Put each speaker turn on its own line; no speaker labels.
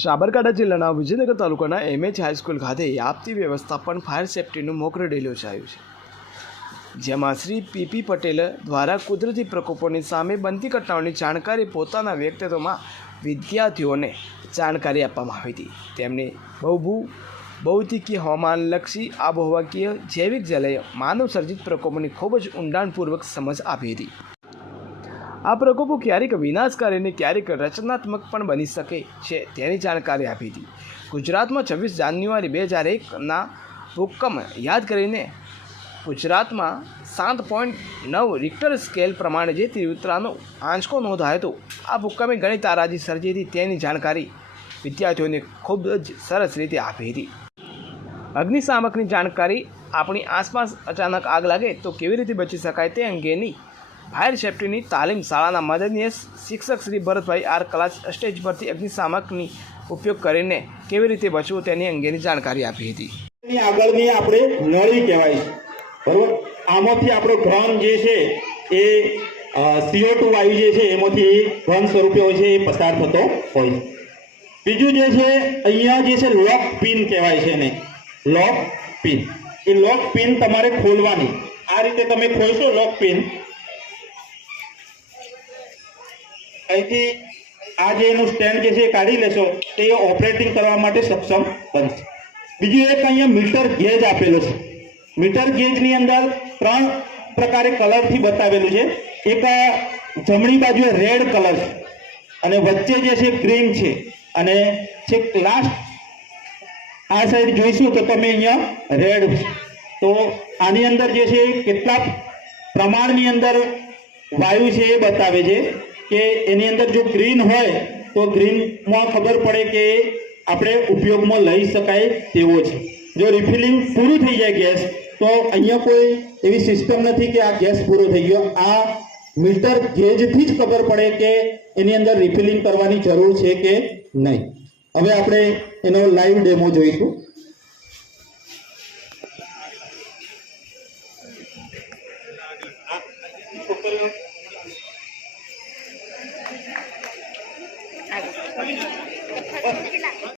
સાબરકાંઠા જિલ્લાના વિજયનગર તાલુકાના MH high school ખાતે આપતી વ્યવસ્થાપન ફાયર સેફટીનું મોક ડ્રીલ યોજાયું છે. જેમાં શ્રી પીપી પટેલ દ્વારા કુદરતી પ્રકોપોની સામે બનતી ઘટનાઓની જાણકારી પોતાના વ્યક્તિત્વમાં વિદ્યાર્થીઓને જાણકારી આપવામાં આવી હતી. તેમણે બહુ ભૌતિકીય હવામાનલક્ષી આબોહવાકીય જૈવિક જલય માનવ સર્જિત પ્રકોપોની ખૂબ જ ઊંડાણપૂર્વક સમજ આપી હતી. આ પ્રકોપો ક્યારેક વિનાશકારી અને ક્યારેક રચનાત્મક પણ બની શકે છે, તેની જાણકારી આપી હતી. ગુજરાતમાં છવ્વીસ જાન્યુઆરી બે હજાર એકના ભૂકંપ યાદ કરીને ગુજરાતમાં સાત પોઈન્ટ નવ રિક્ટર સ્કેલ પ્રમાણે જે તીવ્રતાનો આંચકો નોંધાયો હતો, આ ભૂકંપે ઘણી તારાજી સર્જી હતી, તેની જાણકારી વિદ્યાર્થીઓને ખૂબ જ સરસ રીતે આપી હતી. અગ્નિશામકની જાણકારી આપણી આસપાસ અચાનક આગ લાગે તો કેવી રીતે બચી શકાય તે અંગેની ફાયર સેફ્ટીની તાલીમ શાળાના મદદનીય શિક્ષક શ્રી ભરતભાઈ આર કલા સ્ટેજ પરથી અગ્નિશામકની ઉપયોગ કરીને કેવી રીતે બચવું તેની અંગેની જાણકારી આપી હતી.
આગળની આપણે નળી કહેવાય બરોબર? આમાંથી આપણો ઘન જે છે એ સીઓ ટુ વાયુ જે છે એમાંથી ઘન સ્વરૂપે હોય છે, એ પસાર થતો હોય બીજું જે છે, અહીંયા જે છે લોક પિન કહેવાય છે એને. લોક પિન. એ લોક પિન તમારે ખોલવાની. આ રીતે તમે ખોલશો લોક પિન અહીંથી આ જે એનું સ્ટેન્ડ જે છે એ કાઢી લેશો, તો એ ઓપરેટિંગ કરવા માટે સક્ષમ બનશે. બીજું એક અહીંયા મીટર ગેજ આપેલો છે. મીટર ગેજની અંદર ત્રણ પ્રકારે કલરથી બતાવેલું છે. એક જમણી બાજુએ રેડ કલર છે. અને વચ્ચે જે છે ગ્રીન છે. અને છેક લાસ્ટ આ સાઈડ જોઈશું તો તમે અહીંયા રેડ તો આની અંદર જે છે કેટલા પ્રમાણની અંદર વાયુ છે એ બતાવે છે. કે એની અંદર જો ગ્રીન હોય, તો ગ્રીનમાં ખબર પડે કે આપણે ઉપયોગમાં લઈ શકાય તેવો છે. જો રિફિલિંગ પૂરું થઈ જાય ગેસ, તો અહીંયા કોઈ એવી સિસ્ટમ નથી કે આ ગેસ પૂરો થઈ ગયો. આ મીટર ગેજથી જ ખબર પડે કે એની અંદર રિફિલિંગ કરવાની જરૂર છે કે નહીં. હવે આપણે એનો લાઈવ ડેમો જોઈશું. Thật ra.